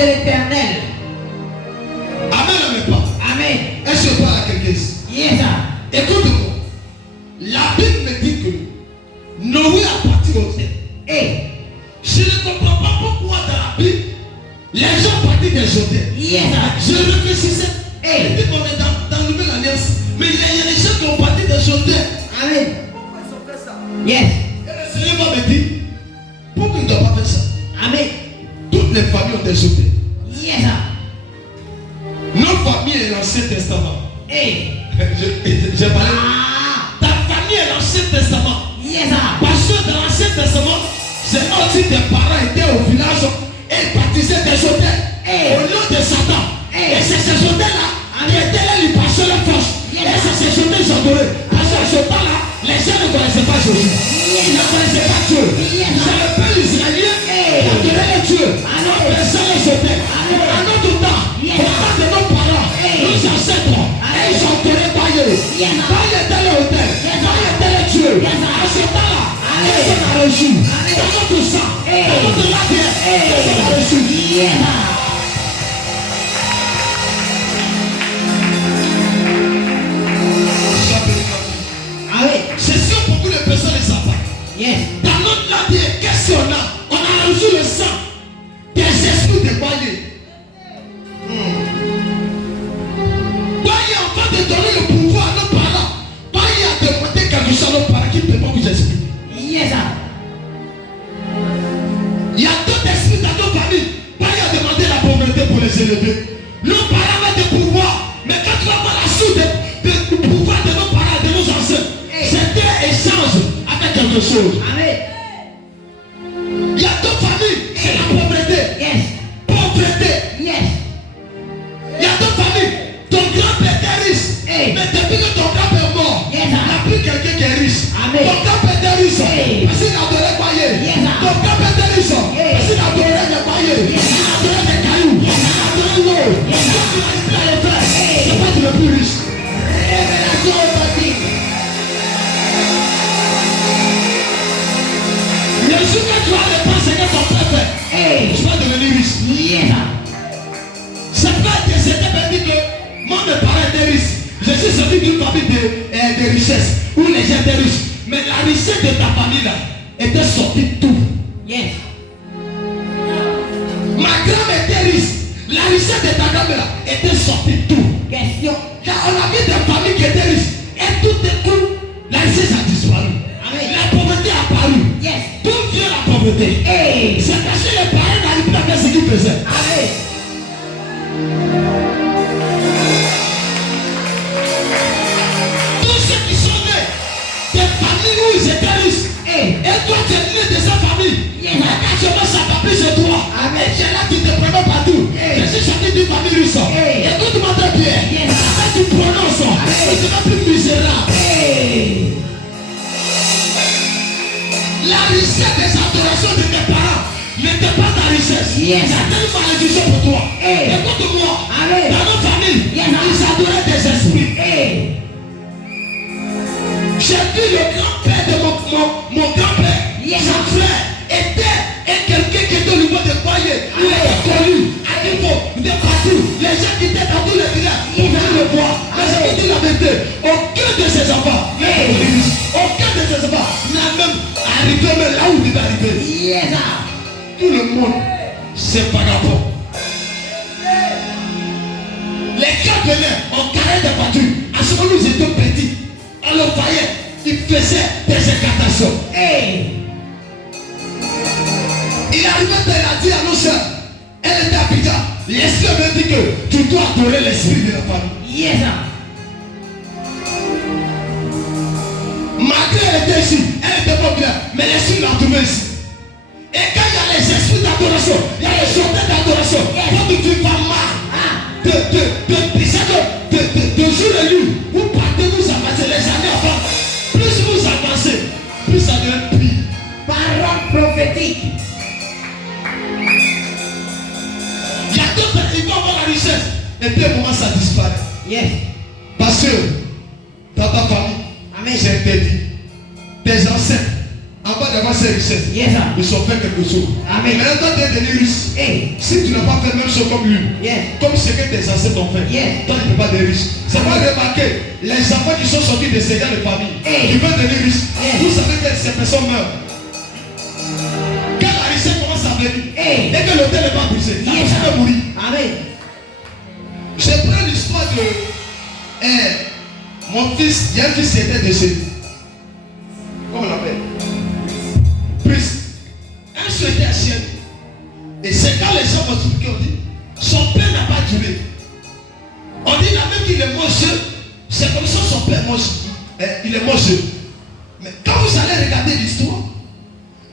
de l'Éternel. Amen, amen pas. Amen. Est-ce que je parle à quelqu'un ici? Yes, sir. Écoute-moi. La Bible me dit que Noé a parti au ciel. Hey. Je ne comprends pas pourquoi dans la Bible, les gens partent des Jordans. Yes, sir. Je réfléchissais. Hey. Je dis qu'on est dans la nouvelle alliance. Mais il y a des gens qui ont parti des Jordans. Amen. Pourquoi ils ont fait ça? Yes. Et le Seigneur va me dire, pourquoi ils ne doivent pas faire ça? Amen. Toutes les familles ont des Jordans. Yes, sir. Notre famille est l'Ancien Testament. Hey. J'ai parlé. Ah. Ta famille est l'Ancien Testament. Yes, sir. Parce que dans l'Ancien Testament, c'est aussi des parents étaient au village et ils baptisaient des Jordans au nom de Satan. Et c'est ces Jordans-là qui étaient là, ils passaient leur force. Et c'est ces Jordans qu'ils ont donné. Parce que ce temps-là, les gens ne connaissaient pas Jésus. Ils ne connaissaient pas Dieu. C'est le peuple israélien qui a donné les dieux. Alors, les gens les Jordans. En notre temps, au temps de nos parents, nos ancêtres, ils ont donné Baye. Baye était le hôtel. Baye était le Dieu. À ce temps-là, personne n'a reçu. Dans notre sang, dans notre labière, personne n'a reçu. C'est sûr beaucoup de personnes ne savent pas. Yes. Dans notre labière, qu'est-ce qu'on a? On a reçu le sang des esprits de Baye. Baye en train de donner le pouvoir à nos parents. Baye a demandé quelque chose à nos parents qui ne peut pas vous expliquer. Yes, sir. Il y a d'autres esprits dans nos familles. Baye a demandé la pauvreté pour les élever. Nos parents ont des pouvoirs. Mais quand tu vas voir la suite du pouvoir de nos parents et de nos anciens, c'est un échange avec quelque chose. Amen. Il y a d'autres familles, c'est la pauvreté. Yes. Pauvreté. Yes. Il y a d'autres familles. Ton grand-père était riche. Mais depuis que ton grand-père est mort, il n'y a plus quelqu'un qui est riche. Amen. Ton grand-père était riche. Parce qu'il adorait Baye. Ton grand-père était riche. Parce qu'il adorait des Baye. Il adorait des cailloux. Il adorait l'eau. Quand tu vas à le faire, c'est pas tu le plus riche. Révélation authentique. Le jour que tu vas dépenser que ton père fait, tu vas devenir riche. Yes, sir. C'est pas que c'était pas dit que moi mes parents étaient riches. Je suis sorti d'une famille de richesse où les gens étaient riches. Mais la richesse de ta famille là était sortie de tout. Yes. Ma grand-mère était riche. La richesse de ta grand-mère là était sortie de tout. Question. Car on a vu des familles qui étaient riches. Et tout d'un coup, la richesse a disparu. Amen. La pauvreté a apparu. Yes. D'où vient la pauvreté? Hey. C'est parce que les parents n'arrivent plus à faire ce qu'ils faisaient. Amen. Tous ceux qui sont nés des familles où ils étaient riches. Et toi tu es né de sa famille. Yes. Quand je me sens pas plus chez toi. Amen. Et tu es là, tu te promènes partout. Je suis sorti d'une famille riche. Écoute-moi très bien. Yes. Quand tu prononces, tu seras plus misérable. Hey. La richesse des adorations de tes parents n'était pas ta richesse. Yes. C'était une malédiction pour toi. Écoute-moi. Amen. Dans nos familles, Yes. ils adoraient des esprits. Hey. J'ai vu le grand-père de mon grand-père. Yes. Son frère était quelqu'un qui était au niveau de Baye. Il était connu à niveau de partout. Les gens qui étaient dans tous les villages, ils pouvaient le voir. Mais je vous dis la vérité, aucun de ses enfants, aucun de ses enfants n'a même arrivé même là où il est arrivé. Yes. Tout le monde, c'est par rapport. Les gars venaient, on carrait des voitures. À ce moment où ils étaient petits, on le voyait, ils faisaient des incantations. Hey. Il arrivait, il a dit à nos soeurs, elle était à Abidjan. L'esprit avait dit que tu dois adorer l'esprit de la famille. Yes. Malgré elle était ici, elle était pas bien, mais l'esprit l'a trouvé ici. Et quand il y a les esprits d'adoration, il y a les journées d'adoration. Quand tu fais pas mal de jour et nuit, vous partez, vous avancez les années avant. Plus vous avancez, plus ça devient pire. Parole prophétique. Il y a deux personnes qui vont avoir la richesse. Et puis à un moment ça disparaît. Yes. Parce que dans ta famille, Amen. c'est interdit. Tes ancêtres, en bas d'avoir ces richesses, Yes, sir. ils ont fait quelque chose. Amen. Maintenant, toi, tu es devenu riche. Hey. Si tu n'as pas fait la même chose comme lui, Yes. comme ce que tes ancêtres ont fait, Yes. toi, tu ne peux pas devenir riche. C'est pas remarquer les enfants qui sont sortis de ces gens de famille, Hey. qui veulent devenir riches. Yes. Vous savez que ces personnes meurent. Quand la richesse commence à venir, Hey. dès que l'hôtel n'est pas brisé, la Yes. personne va mourir. Amen. Je prends l'histoire de mon fils, il y a un fils qui était décédé. Comment on l'appelle? Prise. Un souhaitait à chien. Et c'est quand les gens vont expliquer, on dit, son père n'a pas duré. On dit là même qu'il est moche, c'est comme ça son père moche. Il est moche. Mais quand vous allez regarder l'histoire,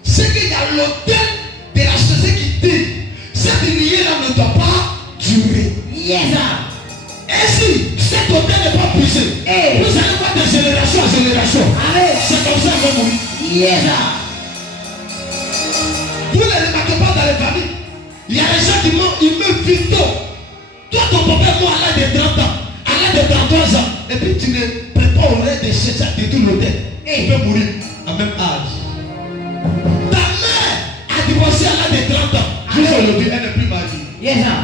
c'est qu'il y a l'hôtel de la société qui dit, cette lignée-là ne doit pas durer. Yes, sir. Et si cet hôtel n'est pas brisé, Hey. vous allez voir de génération à génération. Amen. C'est comme ça qu'on va mourir. Yes, sir. Vous ne remarquez pas dans les familles. Il y a des gens qui meurent vite tôt. Toi, ton papa est mort à l'âge de 30 ans, à l'âge de 33 ans. Et puis tu ne prépares au rêve de chercher à détruire l'hôtel. Et il peut mourir à même âge. Ta mère a divorcé à l'âge de 30 ans. Jusqu'aujourd'hui, elle n'est plus mariée. Yes, sir.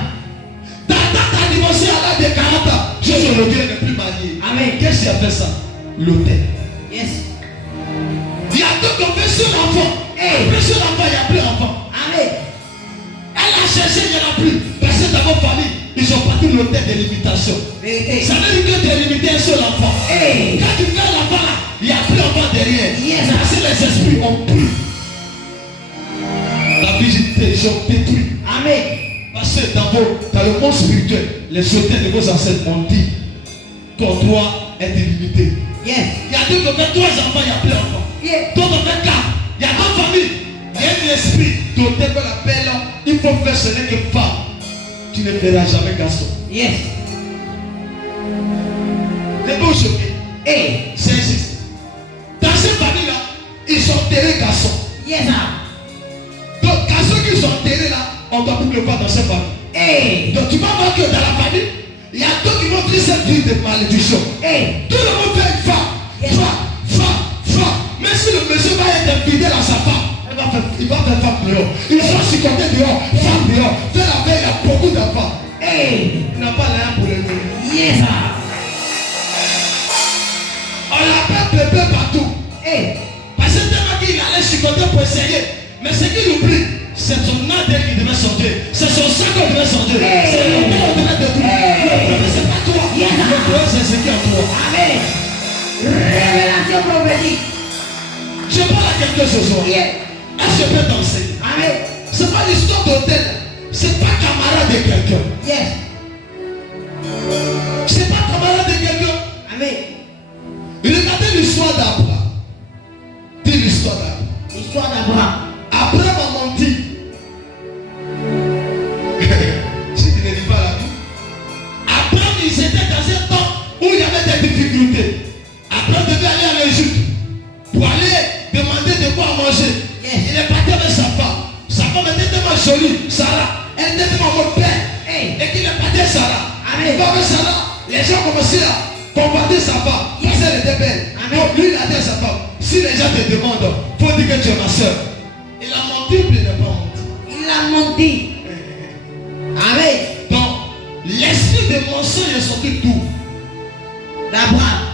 Ta tante a divorcé à l'âge de 40 ans. Jusqu'aujourd'hui, elle n'est plus mariée. Amen. Qu'est-ce qui a fait ça? L'hôtel. Yes. Il y a deux qui ont fait sur l'enfant. Hey. Après sur l'enfant, il n'y a plus d'enfant. Amen. Elle a cherché, il n'y en a plus. Parce que dans vos familles, ils ont parti de l'hôtel de limitation. Vérité. Ça veut dire que tu es limité un seul enfant. Hey. Quand tu fais l'enfant là, il n'y a plus d'enfant derrière. Yes. Parce que les esprits ont pris. La vigilité, ils ont détruit. Amen. Parce que dans le monde spirituel, les hôtels de vos ancêtres ont dit qu'on doit être limité. Yes. Il y a deux qui ont fait 3 enfants, il n'y a plus d'enfants. Yeah. D'autres ont fait 4. Il y a d'autres familles. Il y a un esprit d'hôtel qu'on appelle, il faut faire ce n'est que femme. Tu ne feras jamais garçon. Yes. Les beaux choqués. Hey. C'est juste. Dans cette famille-là, ils sont enterrés garçons. Yes, sir. Donc, garçons qui sont enterrés là, on ne doit plus le voir dans cette famille. Hey. Donc, tu vas voir que dans la famille, il y a d'autres qui vont dire cette vie de malédiction. Hey. Tout le monde fait une femme. Yes. Femme. Même si le monsieur va être fidèle à sa femme, il va faire femme dehors. Ils sont chicotés dehors, femme dehors. Fait la veille, il y a beaucoup d'enfants. Hey. Il n'a pas l'air pour les donner. Yes, sir. On l'appelle bébé partout. Hey. Parce que tellement qu'il allait chicoter pour essayer. Mais ce qu'il oublie, c'est son ADN qui devait sortir. C'est son sang qui devait sortir. Hey. C'est le corps qui devait détruire. Hey. Le problème, c'est pas toi. Yes. Le problème, c'est ce qui est en toi. Amen. Révélation prophétique. Je parle à quelqu'un ce soir. Yeah. Est-ce que je peux t'enseigner? Amen. C'est pas l'histoire d'hôtel. C'est pas camarade de quelqu'un. Yes. C'est pas camarade de quelqu'un. Amen. Regardez l'histoire d'Abraham. Dis l'histoire d'Abraham. L'histoire d'Abraham. Abraham a menti. Si tu ne lis pas la Bible, Abraham, il était dans un temps où il y avait des difficultés. Abraham devait aller en Égypte pour aller demander de quoi manger. Yes. Il est parti avec sa femme. Sa femme était tellement jolie, Sarah. Elle était tellement bonne père. Hey. Et qu'il est parti avec Sarah. Amen. Il va avec Sarah. Les gens commençaient à combattre sa femme. Parce qu'elle était belle. Amen. Donc lui, il a dit à sa femme, si les gens te demandent, il faut dire que tu es ma soeur. Il a menti ou il n'a pas menti? Il a menti. Amen. Donc, l'esprit de mensonge est sorti d'où? D'Abraham.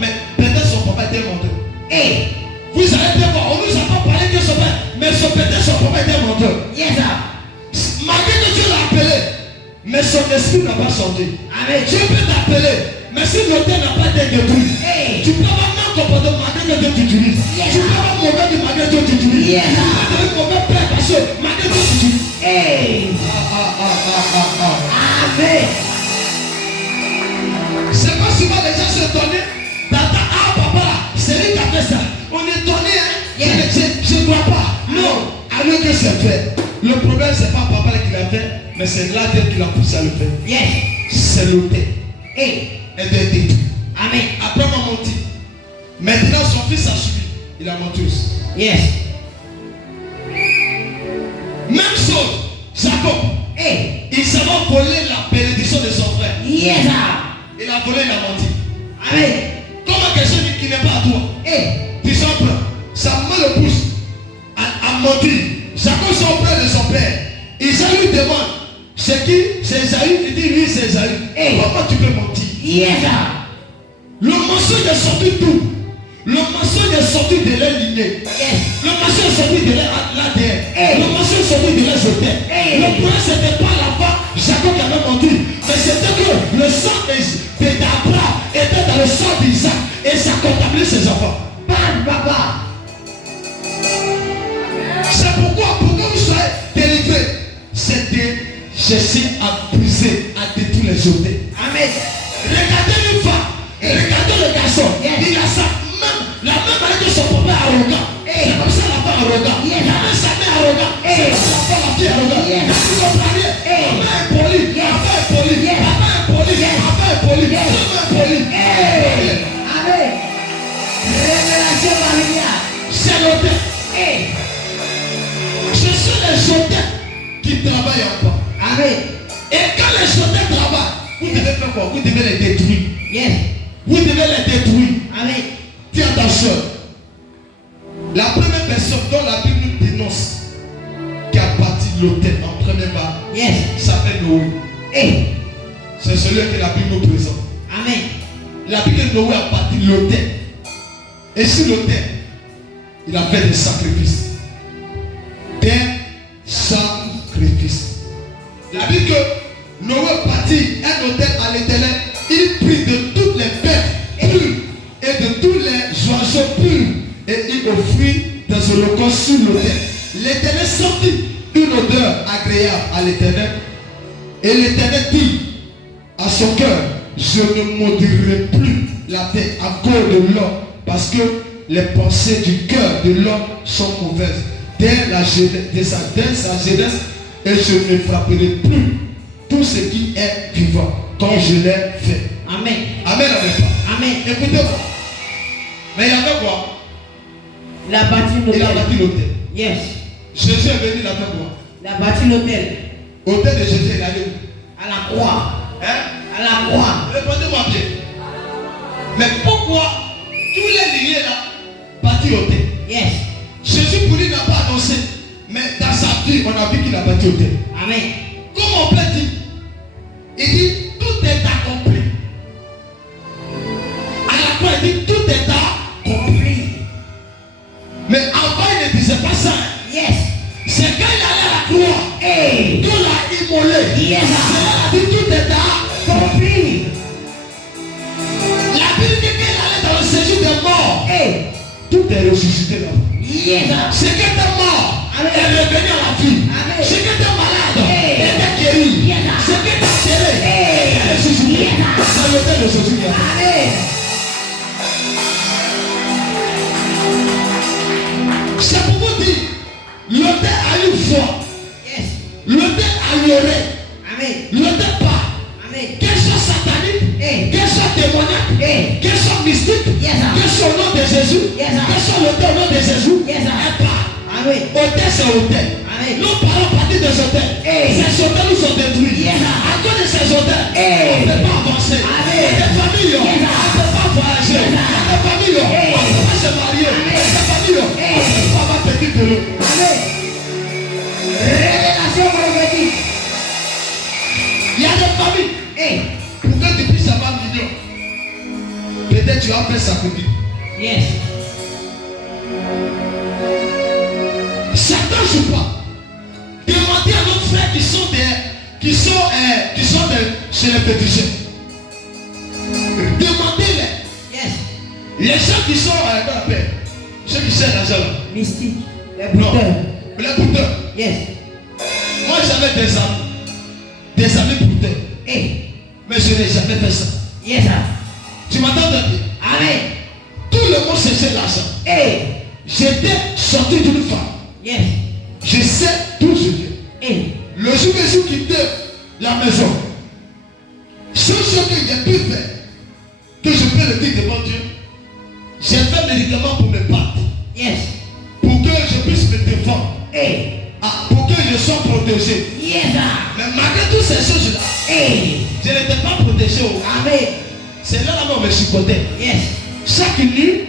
Mais peut-être son papa était menteur. Hey. Vous allez bien voir, on nous a pas parlé que son père, mais peut-être son papa était menteur. Yes, sir. Malgré que Dieu l'a appelé, mais son esprit n'a pas changé. Amen. Dieu peut t'appeler, mais si l'hôtel n'a pas été détruit, Hey. tu peux avoir un comportement malgré que Dieu t'utilise. Yes. Tu peux avoir mauvais Dieu malgré que Dieu t'utilise. Yes. Tu peux avoir un mauvais père parce que malgré que Dieu t'utilise. Hey. Amen. C'est pas souvent les gens se donnent. Papa là, c'est lui qui a fait ça. On est donné, hein. Yes. Je ne crois pas. Non, alors que c'est fait. Le problème, c'est pas papa qui l'a fait, mais c'est l'ADN qui l'a poussé à le faire. Yes. C'est l'hôtel. Hey. Elle doit être détruite. Amen. Après, on a menti. Maintenant, son fils a suivi. Il a menti aussi. Yes. Même chose, Jacob. Hey. Il s'est volé la bénédiction de son frère. Yes, sir. Il a volé, il a menti. Amen. Comment quelqu'un qui n'est pas à toi, Hey. tu s'en prends. Ça me le pousse. menti. Jacob son frère de son père. Isaïe lui demande, c'est qui? C'est Isaïe. Il dit oui, c'est Isaïe. Comment tu peux mentir? Yes, sir. Le mensonge est sorti d'où? Le mensonge est sorti de leur lignée. Yes. Le mensonge est sorti de leur ADN. Le mensonge est sorti de leur jeté. Le problème, c'était pas là-bas Jacob qui avait menti, mais c'était que le sang d'Abraham était dans le sang d'Isaac et ça contaminait ses enfants. Bad, papa. C'est pourquoi, pour que vous soyez délivrés, c'est de chercher à briser, à détruire les jetés. Amen. Regardez une femme, regardez le garçon, il a ça, même, la même manière que son papa est arrogant. C'est comme ça la femme arrogant. La même sa mère arrogant. C'est comme ça la femme la fille arrogant. Vous comprenez? Maman est polie, papa est poli, papa est poli, papa est poli, maman est poli. Amen. Révélation familiale. C'est l'autel. Ce sont les jetés qui travaillent en bas. Amen. Et quand les jetés travaillent, vous devez faire quoi? Vous devez les détruire. Yes. Vous devez les détruire. Amen. Tiens attention. La première personne dont la Bible nous dénonce qui a bâti l'autel en première part, Yes. s'appelle Noé. C'est celui que la Bible nous présente. Amen. La Bible de Noé a bâti l'autel. Et sur l'autel, il a fait des sacrifices. Des sacrifices. La Bible que Noé bâtit un autel à l'Éternel. Il prit de toutes les bêtes pures et de tous les oiseaux purs et il offrit des holocaustes sur l'autel. L'Éternel sentit une odeur agréable à l'Éternel. Et l'Éternel dit à son cœur, je ne maudirai plus la terre à cause de l'homme, parce que les pensées du cœur de l'homme sont mauvaises dès sa jeunesse, et je ne frapperai plus tout ce qui est vivant comme je l'ai fait. Amen. Amen, amen. Amen. Écoutez-moi. Mais il a fait quoi? Il a bâti l'autel. Il a bâti l'autel. Yes. Jésus est venu, il a fait quoi? Il a bâti l'autel. L'autel de Jésus, il a allé où? À la croix. Hein? À la croix. Répondez-moi bien. Mais pourquoi tous les lignés là bâti l'autel? Yes. Jésus pour lui n'a pas annoncé, mais dans sa vie, on a vu qu'il a bâti l'autel. Amen. Comme on peut dire, il dit tout est accompli. À la croix, il dit tout est accompli. Mais avant, il ne disait pas ça. Yes. C'est quand il allait à la croix, tout l'a immolé. Yes. C'est là qu'il a dit tout est accompli. La Bible dit qu'il allait dans le séjour des morts. Tout est ressuscité là-bas. Yes. Ce qui était mort est revenu à la vie. Amen. Ce qui était malade était guéri. Ce qui était serré est ressuscité. C'est l'autel de Jésus. Amen. C'est pour vous dire, l'autel a une foi. Yes. L'autel a l'oreille. Amen. L'autel part. Amen. Qu'elle soit satanique, qu'elle soit démoniaque, qu'elle soit mystique, qu'elle soit au nom de Jésus, qu'elle soit l'autel au nom de Jésus, elle part. Amen. Hôtel, c'est hôtel. Amen. Nous parlons partir des hôtels. Ces hôtels nous sont détruits. À cause de ces hôtels, on ne peut pas avancer. Des familles, on ne peut pas voyager. Des familles, on ne peut pas se marier. Des familles, on ne peut pas avoir petit de l'eau. Amen. Révélation prophétique. Il y a des familles. Pour que tu puisses avoir un million, peut-être tu vas faire sacrifice. Yes. Certains ne jouent pas. Demandez à nos frères qui sont chez les féticheurs. Demandez-les. Yes. Les gens qui sont à la paix, ceux qui cherchent l'argent là. Mystique. Les Non. bouteurs. Les bouteurs. Yes. Moi j'avais des amis bouteurs. Mais je n'ai jamais fait ça. Yes. Sir. Tu m'entends bien? Amen. Tout le monde cherchait l'argent. J'étais sorti d'une femme. Yes. Je sais d'où je viens. Le jour où je quitté la maison, ce que j'ai pu faire, que je peux le dire devant Dieu, j'ai fait médicament pour me battre. Yes. Pour que je puisse me défendre. Pour que je sois protégé. Yes. Sir. Mais malgré toutes ces choses-là, je n'étais pas protégé. Amen. C'est là où on me chicotait. Yes. Chaque nuit,